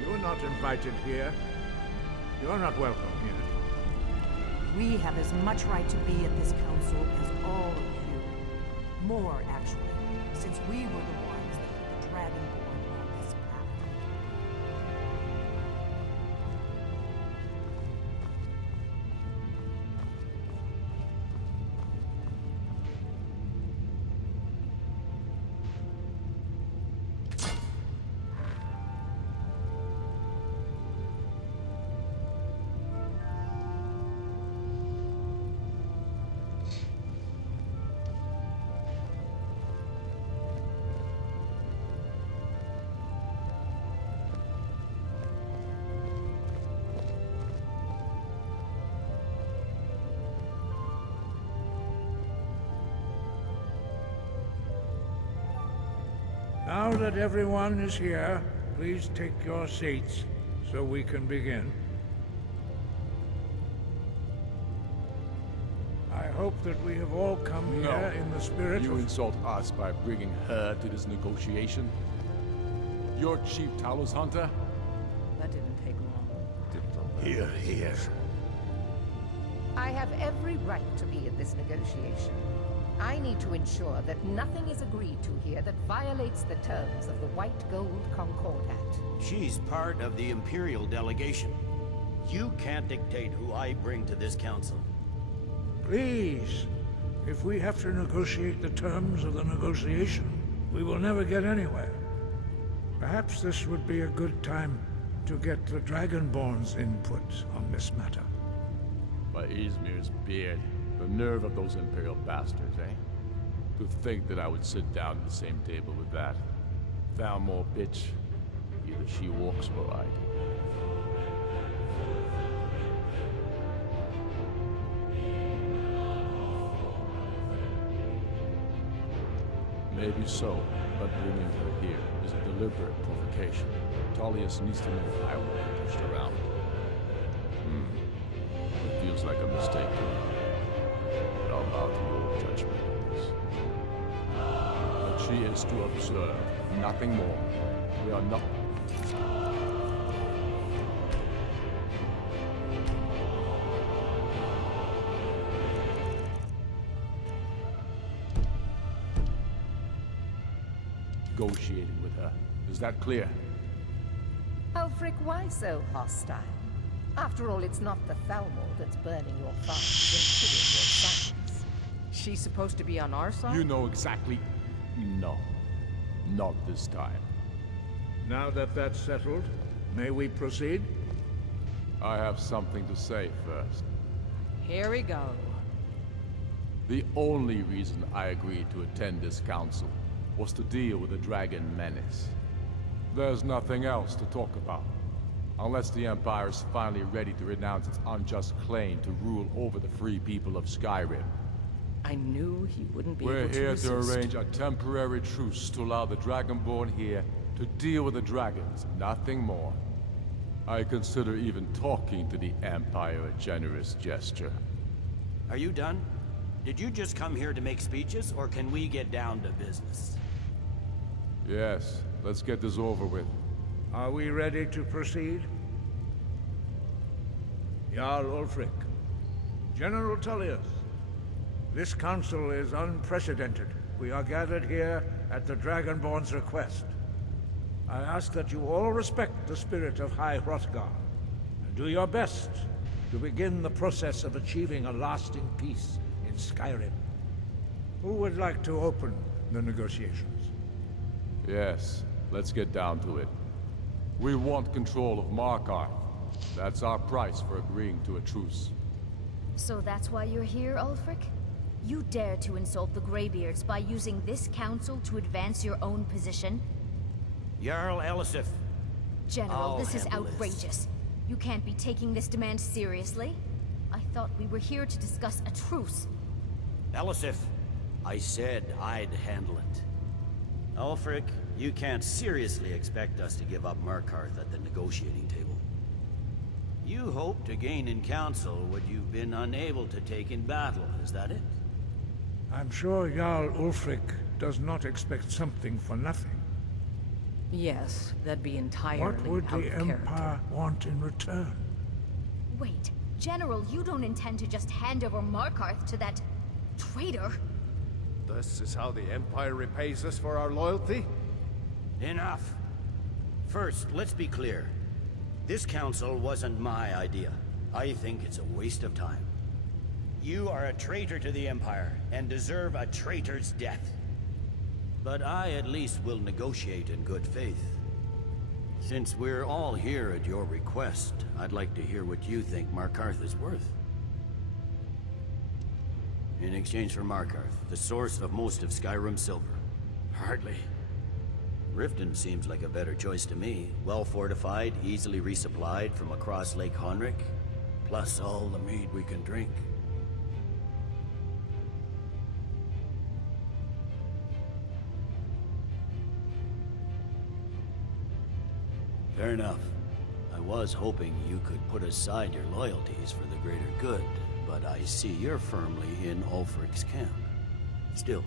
You're not invited here. You're not welcome here. We have as much right to be at this council as all of you. More, actually, since we were the ones that put the Dragonborn on this path. Now that everyone is here, please take your seats so we can begin. I hope that we have all come here in the spirit You of... insult us by bringing her to this negotiation? Your chief Talos hunter? That didn't take long. Here, here. I have every right to be at this negotiation. I need to ensure that nothing is agreed to here that violates the terms of the White Gold Concordat. She's part of the Imperial delegation. You can't dictate who I bring to this council. Please, if we have to negotiate the terms of the negotiation, we will never get anywhere. Perhaps this would be a good time to get the Dragonborn's input on this matter. By Izmir's beard, the nerve of those Imperial bastards, eh? To think that I would sit down at the same table with that. Thalmor bitch. Either she walks or I do. Maybe so, but bringing her here is a deliberate provocation. Tullius needs to know I won't be pushed around. It feels like a mistake to me. But I'll bow to your judgment on this. But she is to observe, nothing more. We are not... negotiating with her. Is that clear? Ulfric, why so hostile? After all, it's not the Thalmor that's burning your farms and killing your sons. She's supposed to be on our side? You know exactly... No. Not this time. Now that that's settled, may we proceed? I have something to say first. Here we go. The only reason I agreed to attend this council was to deal with the dragon menace. There's nothing else to talk about. Unless the Empire is finally ready to renounce its unjust claim to rule over the free people of Skyrim. I knew he wouldn't be We're able to here resist. to arrange a temporary truce to allow the Dragonborn here to deal with the dragons, nothing more. I consider even talking to the Empire a generous gesture. Are you done? Did you just come here to make speeches, or can we get down to business? Yes, let's get this over with. Are we ready to proceed? Jarl Ulfric, General Tullius, this council is unprecedented. We are gathered here at the Dragonborn's request. I ask that you all respect the spirit of High Hrothgar, and do your best to begin the process of achieving a lasting peace in Skyrim. Who would like to open the negotiations? Yes, let's get down to it. We want control of Markarth. That's our price for agreeing to a truce. So that's why you're here, Ulfric? You dare to insult the Greybeards by using this council to advance your own position? Jarl Elisif. General, this is handle this. outrageous. You can't be taking this demand seriously. I thought we were here to discuss a truce. Elisif, I said I'd handle it. Ulfric, you can't seriously expect us to give up Markarth at the negotiating table. You hope to gain in council what you've been unable to take in battle, is that it? I'm sure Jarl Ulfric does not expect something for nothing. Yes, that'd be entirely What would out the of character. Empire want in return? Wait, General, you don't intend to just hand over Markarth to that traitor? This is how the Empire repays us for our loyalty? Enough. First, let's be clear. This council wasn't my idea. I think it's a waste of time. You are a traitor to the Empire, and deserve a traitor's death. But I at least will negotiate in good faith. Since we're all here at your request, I'd like to hear what you think Markarth is worth. In exchange for Markarth, the source of most of Skyrim's silver. Hardly. Riften seems like a better choice to me. Well fortified, easily resupplied from across Lake Honric, plus all the mead we can drink. Fair enough. I was hoping you could put aside your loyalties for the greater good, but I see you're firmly in Ulfric's camp. Still,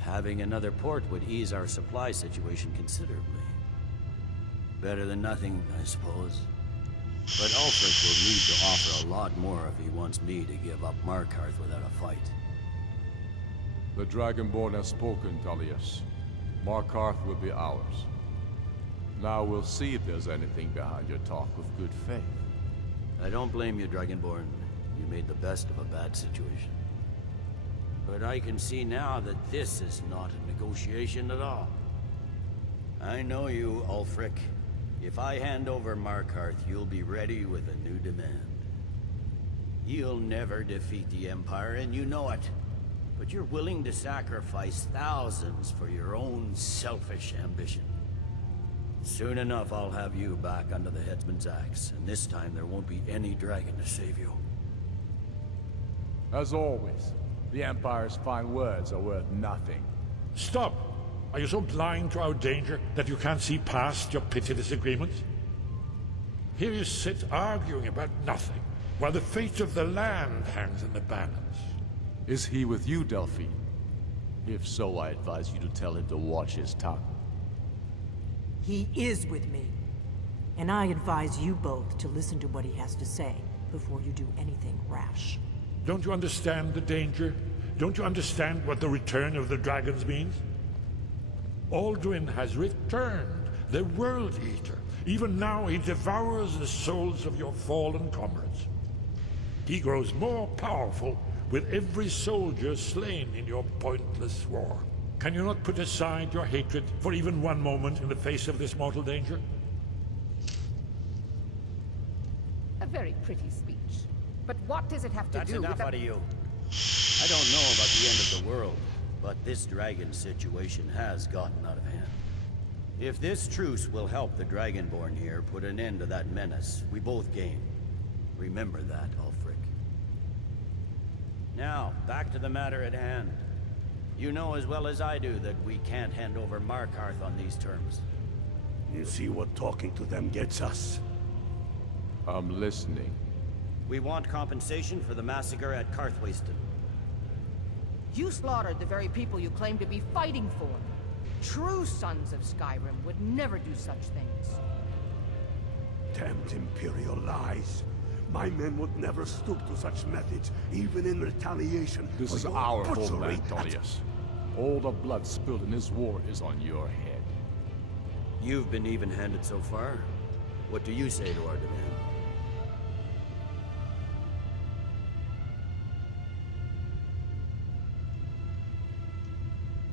having another port would ease our supply situation considerably. Better than nothing, I suppose. But Ulfric will need to offer a lot more if he wants me to give up Markarth without a fight. The Dragonborn has spoken, Tullius. Markarth will be ours. Now we'll see if there's anything behind your talk of good faith. I don't blame you, Dragonborn. You made the best of a bad situation. But I can see now that this is not a negotiation at all. I know you, Ulfric. If I hand over Markarth, you'll be ready with a new demand. You'll never defeat the Empire, and you know it. But you're willing to sacrifice thousands for your own selfish ambition. Soon enough, I'll have you back under the headsman's axe, and this time there won't be any dragon to save you. As always, the Empire's fine words are worth nothing. Stop! Are you so blind to our danger that you can't see past your pitiless agreements? Here you sit arguing about nothing, while the fate of the land hangs in the balance. Is he with you, Delphine? If so, I advise you to tell him to watch his tongue. He is with me. And I advise you both to listen to what he has to say before you do anything rash. Don't you understand the danger? Don't you understand what the return of the dragons means? Alduin has returned, the World Eater. Even now he devours the souls of your fallen comrades. He grows more powerful with every soldier slain in your pointless war. Can you not put aside your hatred for even one moment in the face of this mortal danger? A very pretty speech. But what does it have to That's do with enough the... out of you. I don't know about the end of the world, but this dragon situation has gotten out of hand. If this truce will help the Dragonborn here put an end to that menace, we both gain. Remember that, Ulfric. Now, back to the matter at hand. You know as well as I do that we can't hand over Markarth on these terms. You see what talking to them gets us? I'm listening. We want compensation for the massacre at Karthwasten. You slaughtered the very people you claim to be fighting for. True sons of Skyrim would never do such things. Damned Imperial lies. My men would never stoop to such methods, even in retaliation. This for is your our butchery homeland, at- Tullius. All the blood spilled in this war is on your head. You've been even-handed so far. What do you say to our demand?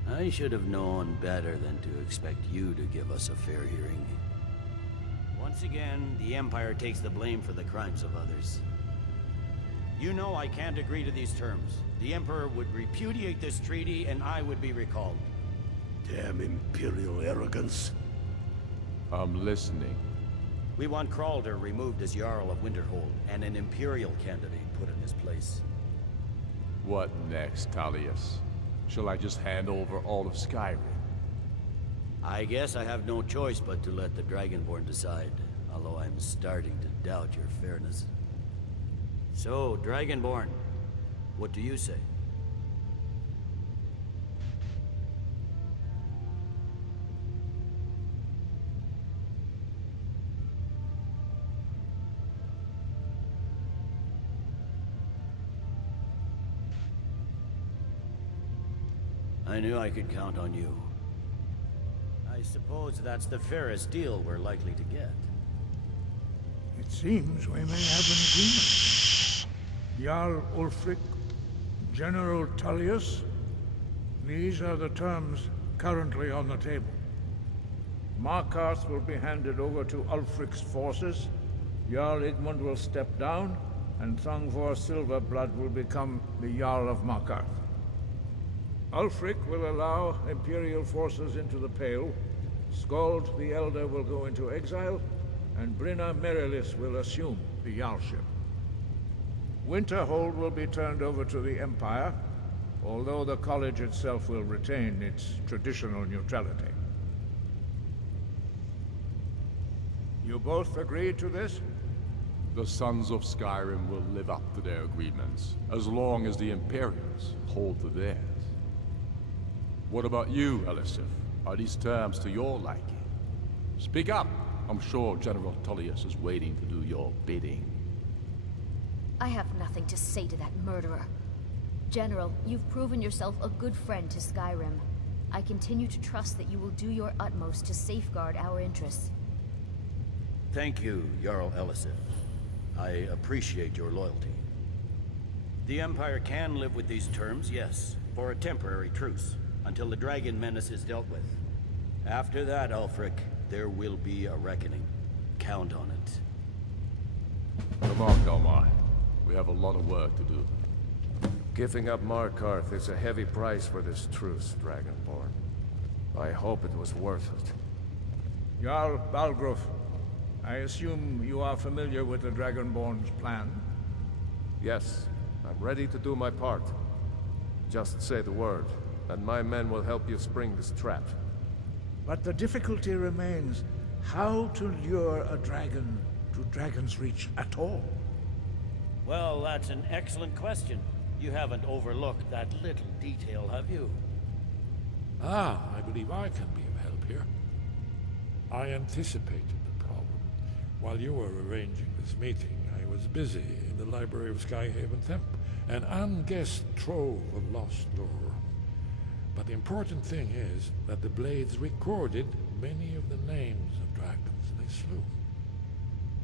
I should have known better than to expect you to give us a fair hearing. Once again, the Empire takes the blame for the crimes of others. You know I can't agree to these terms. The Emperor would repudiate this treaty, and I would be recalled. Damn Imperial arrogance. I'm listening. We want Kralder removed as Jarl of Winterhold, and an Imperial candidate put in his place. What next, Tullius? Shall I just hand over all of Skyrim? I guess I have no choice but to let the Dragonborn decide, although I'm starting to doubt your fairness. So, Dragonborn, what do you say? I knew I could count on you. I suppose that's the fairest deal we're likely to get. It seems we may have an agreement. Jarl Ulfric, General Tullius, these are the terms currently on the table. Markarth will be handed over to Ulfric's forces, Jarl Igmund will step down, and Thangvor Silverblood will become the Jarl of Markarth. Ulfric will allow Imperial forces into the Pale, Skald the Elder will go into exile, and Brynna Merilis will assume the Jarlship. Winterhold will be turned over to the Empire, although the College itself will retain its traditional neutrality. You both agreed to this? The Sons of Skyrim will live up to their agreements, as long as the Imperials hold to theirs. What about you, Elisif? Are these terms to your liking? Speak up! I'm sure General Tullius is waiting to do your bidding. I have nothing to say to that murderer. General, you've proven yourself a good friend to Skyrim. I continue to trust that you will do your utmost to safeguard our interests. Thank you, Jarl Elisif. I appreciate your loyalty. The Empire can live with these terms, yes, for a temporary truce, until the dragon menace is dealt with. After that, Ulfric, there will be a reckoning. Count on it. Come on, Galmar. We have a lot of work to do. Giving up Markarth is a heavy price for this truce, Dragonborn. I hope it was worth it. Jarl Balgruuf, I assume you are familiar with the Dragonborn's plan? Yes, I'm ready to do my part. Just say the word, and my men will help you spring this trap. But the difficulty remains how to lure a dragon to Dragon's Reach at all. Well, that's an excellent question. You haven't overlooked that little detail, have you? Ah, I believe I can be of help here. I anticipated the problem. While you were arranging this meeting, I was busy in the library of Skyhaven Temp, an unguessed trove of lost lore. But the important thing is that the Blades recorded many of the names of dragons they slew.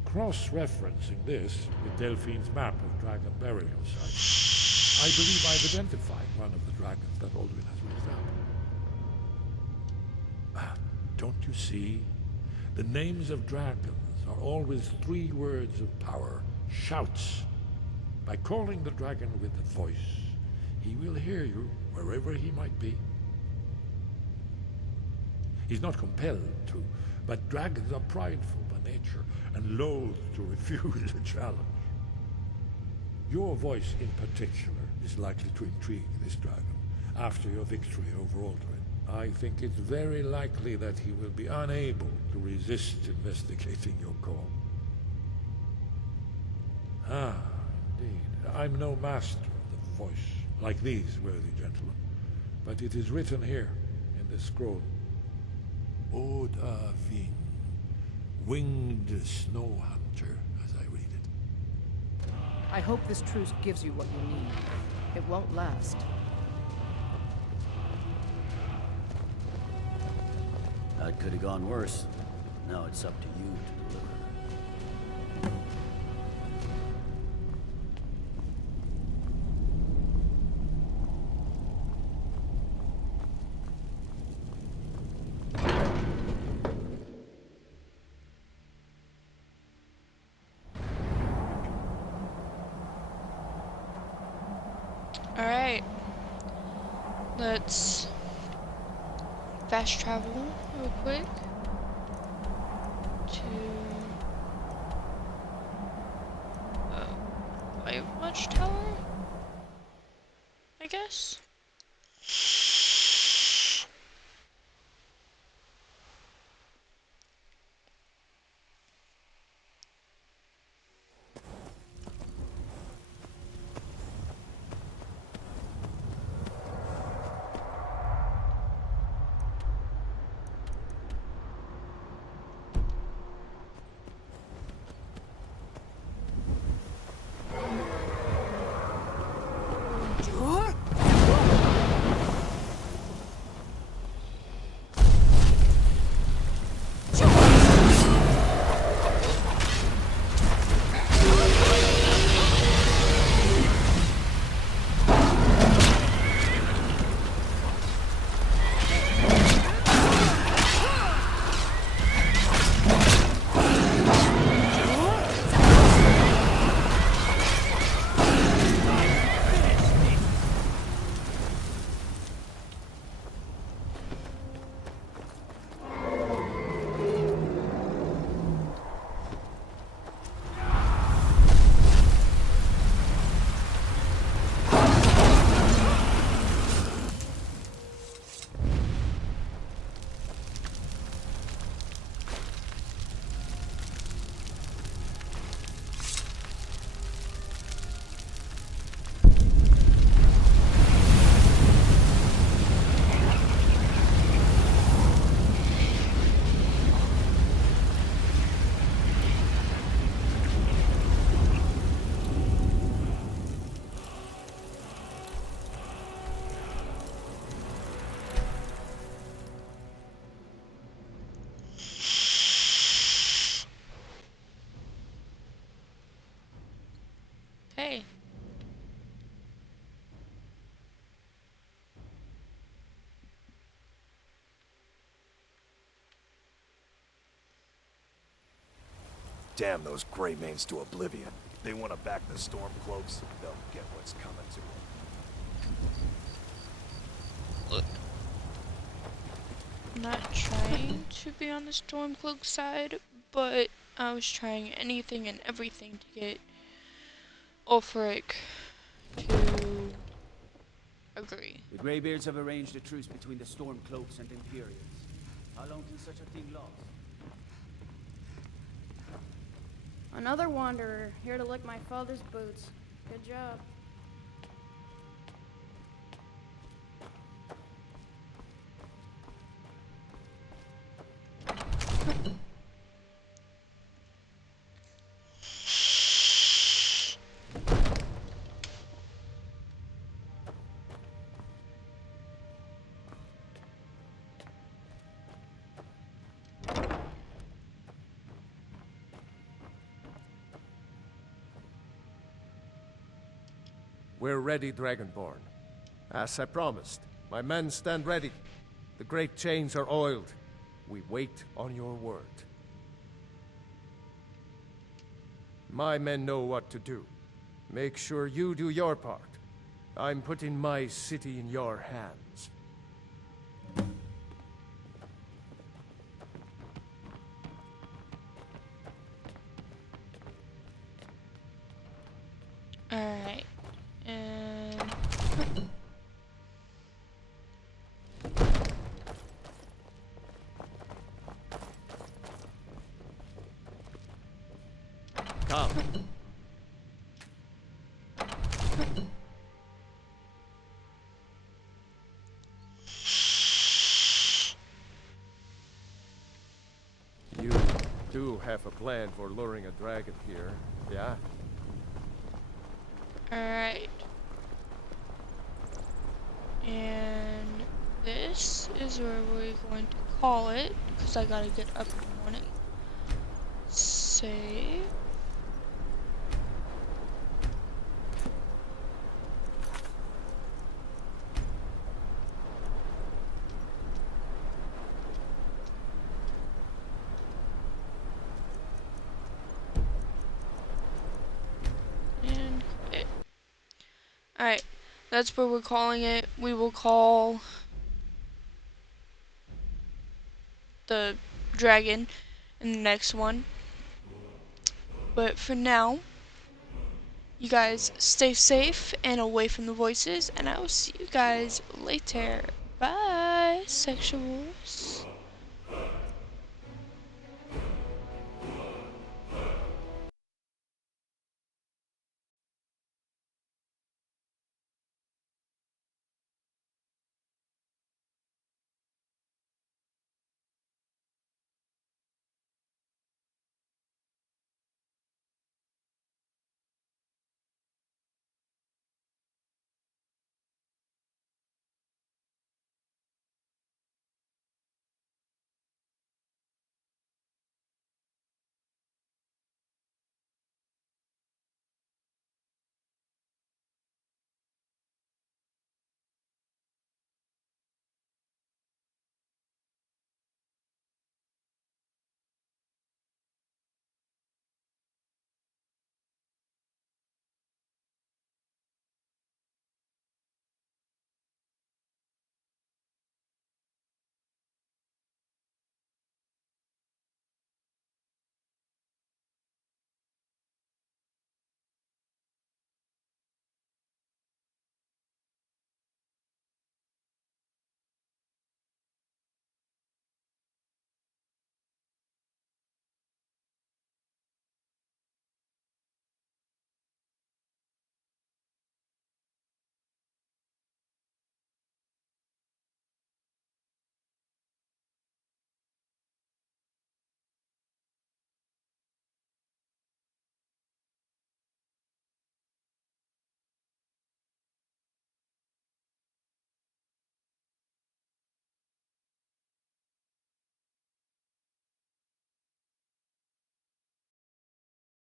Cross-referencing this with Delphine's map of dragon burial sites, I believe I've identified one of the dragons that Alduin has raised up. Don't you see? The names of dragons are always 3 words of power, shouts. By calling the dragon with a voice, he will hear you wherever he might be. He's not compelled to, but dragons are prideful by nature and loath to refuse a challenge. Your voice in particular is likely to intrigue this dragon after your victory over Alduin. I think it's very likely that he will be unable to resist investigating your call. Ah, indeed. I'm no master of the voice, like these worthy gentlemen, but it is written here in this scroll. Oda Vin, winged snow hunter, as I read it. I hope this truce gives you what you need. It won't last. That could have gone worse. Now it's up to you to deliver. Alright. Let's fast travel real quick to White Watchtower, I guess. Damn those Grey Manes to oblivion. They want to back the Stormcloaks, they'll get what's coming to them. Look. I'm not trying to be on the Stormcloak side, but I was trying anything and everything to get Ulfric to agree. The Greybeards have arranged a truce between the Stormcloaks and Imperials. How long can such a thing last? Another wanderer, here to lick my father's boots. Good job. We're ready, Dragonborn. As I promised, my men stand ready. The great chains are oiled. We wait on your word. My men know what to do. Make sure you do your part. I'm putting my city in your hands. Alright. And come. You do have a plan for luring a dragon here, yeah? alright. And this is where we're going to call it, because I gotta get up in the morning. Save. And quit. Alright, that's where we're calling it. We will call the dragon in the next one. But for now, you guys stay safe and away from the voices, and I will see you guys later. Bye, sexuals.